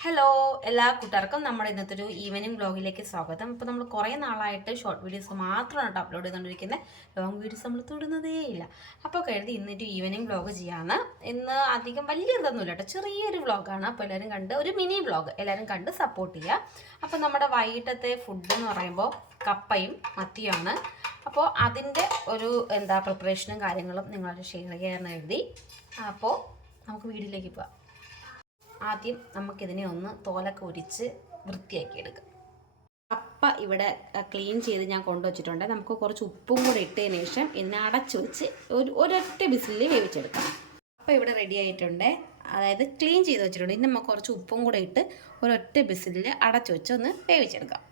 Hello എല്ലാ കൂട്ടുകാർക്കും നമ്മുടെ ഇന്നത്തെ ഒരു ഈവനിങ് ബ്ലോഗിലേക്ക് സ്വാഗതം. ഇപ്പോൾ നമ്മൾ കുറേ നാളായിട്ട് ഷോർട്ട് വീഡിയോസ് മാത്രമാണ് കേട്ടോ അപ്ലോഡ് ചെയ്തുകൊണ്ടിരിക്കുന്നത് ലോങ് വീഡിയോസ് നമ്മൾ തൊടുന്നതേ ഇല്ല. അപ്പോൾ കരുതി ഇന്നൊരു ഈവനിങ് ബ്ലോഗ് ചെയ്യാമെന്ന് ഇന്ന് അധികം വലിയ ഇതൊന്നുമില്ല കേട്ടോ. ചെറിയൊരു വ്ളോഗാണ് അപ്പോൾ എല്ലാവരും കണ്ട് ഒരു മിനി വ്ളോഗ് എല്ലാവരും കണ്ട് സപ്പോർട്ട് ചെയ്യുക അപ്പോൾ നമ്മുടെ വൈകിട്ടത്തെ ഫുഡ് എന്ന് പറയുമ്പോൾ കപ്പയും മത്തിയാണ് അപ്പോൾ അതിന്റെ ഒരു എന്താ പ്രിപ്പറേഷനും കാര്യങ്ങളും നിങ്ങളോട് ഷെയർ ചെയ്യാമെന്ന് എഴുതി അപ്പോൾ നമുക്ക് വീഡിയോയിലേക്ക് പോകാം ആദ്യം നമുക്കിതിനെ ഒന്ന് തോലൊക്കെ ഉരിച്ച് വൃത്തിയാക്കി എടുക്കാം കപ്പ ഇവിടെ ക്ലീൻ ചെയ്ത് ഞാൻ കൊണ്ടുവച്ചിട്ടുണ്ട്. നമുക്ക് കുറച്ച് ഉപ്പും കൂടെ ഇട്ടതിന് ശേഷം ഇതിനെ അടച്ചു വെച്ച് ഒരു ഒരൊറ്റ ബിസിലിൽ വേവിച്ചെടുക്കാം. കപ്പ ഇവിടെ റെഡി ആയിട്ടുണ്ട്. അതായത് ക്ലീൻ ചെയ്ത് വെച്ചിട്ടുണ്ട്. ഇനി നമുക്ക് കുറച്ച് ഉപ്പും കൂടെ ഇട്ട് ഒരൊറ്റ ബിസിലിൽ അടച്ചു വെച്ച് ഒന്ന് വേവിച്ചെടുക്കാം.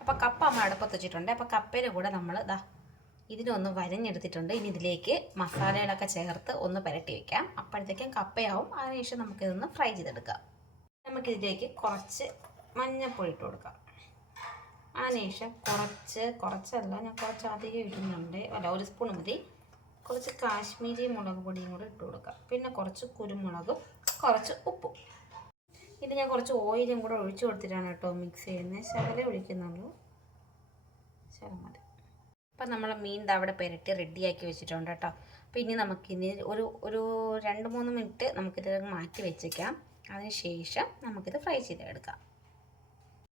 അപ്പോൾ കപ്പ നമ്മൾ അടുപ്പത്ത് വെച്ചിട്ടുണ്ട്. അപ്പോൾ കപ്പയുടെ കൂടെ നമ്മൾ ഇതാ ഇതിനൊന്ന് വരഞ്ഞെടുത്തിട്ടുണ്ട്. ഇനി ഇതിലേക്ക് മസാലകളൊക്കെ ചേർത്ത് ഒന്ന് പുരട്ടി വെക്കാം. അപ്പോഴത്തേക്കും കപ്പയാവും. അതിനുശേഷം നമുക്കിതൊന്ന് ഫ്രൈ ചെയ്തെടുക്കാം. നമുക്കിതിലേക്ക് കുറച്ച് മഞ്ഞൾപ്പൊടി ഇട്ട് കൊടുക്കാം. അതിനുശേഷം കുറച്ച് കുറച്ചല്ല ഞാൻ കുറച്ച് അധികം ഇടുന്നുണ്ട്. അല്ല ഒരു സ്പൂൺ മതി. കുറച്ച് കാശ്മീരി മുളക് പൊടിയും കൂടെ ഇട്ട് കൊടുക്കാം. പിന്നെ കുറച്ച് കുരുമുളകും കുറച്ച് ഉപ്പും. ഇത് ഞാൻ കുറച്ച് ഓയിലും കൂടെ ഒഴിച്ചു കൊടുത്തിട്ടാണ് കേട്ടോ മിക്സ് ചെയ്യുന്നത്. ശകലം ഒഴിക്കുന്നുള്ളൂ. ശകലം മതി. അപ്പം നമ്മൾ മീൻ അവിടെ പെരട്ടി റെഡിയാക്കി വെച്ചിട്ടുണ്ട് കേട്ടോ. അപ്പോൾ ഇനി നമുക്ക് ഇനി ഒരു ഒരു രണ്ട് മൂന്ന് മിനിറ്റ് നമുക്കിത് മാറ്റി വെച്ചേക്കാം. അതിന് ശേഷം നമുക്കിത് ഫ്രൈ ചെയ്തെടുക്കാം.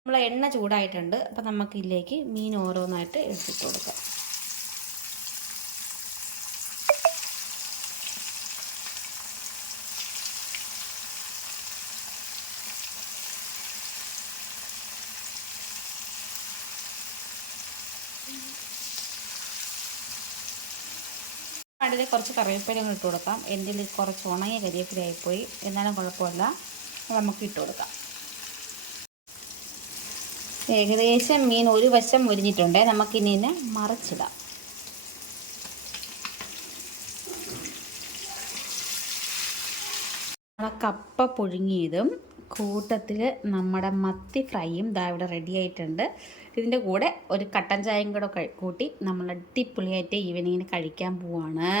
നമ്മൾ എണ്ണ ചൂടായിട്ടുണ്ട്. അപ്പം നമുക്കിതിലേക്ക് മീൻ ഓരോന്നായിട്ട് എടുത്തിട്ട് കൊടുക്കാം. അതിൽ കുറച്ച് കറിവേപ്പിലയും ഇട്ട് കൊടുക്കാം. എന്റെ ഇതിൽ കുറച്ച് ഉണങ്ങിയ കരിവേപ്പില ആയിപ്പോയി. എന്നാലും കുഴപ്പമില്ല. നമുക്ക് ഇട്ട് കൊടുക്കാം. ഏകദേശം മീൻ ഒരു വശം മുരിഞ്ഞിട്ടുണ്ട്. നമുക്കിനി മറിച്ചിടാം. കപ്പ പുഴുങ്ങിയതും കൂട്ടത്തിൽ നമ്മുടെ മത്തി ഫ്രൈയും ദാ ഇവിടെ റെഡി ആയിട്ടുണ്ട്. ഇതിന്റെ കൂടെ ഒരു കട്ടൻ ചായയും കൂടെ കൂട്ടി നമ്മൾ അടിപൊളിയായിട്ട് ഈവനിങ്ങിന് കഴിക്കാൻ പോവാണ്.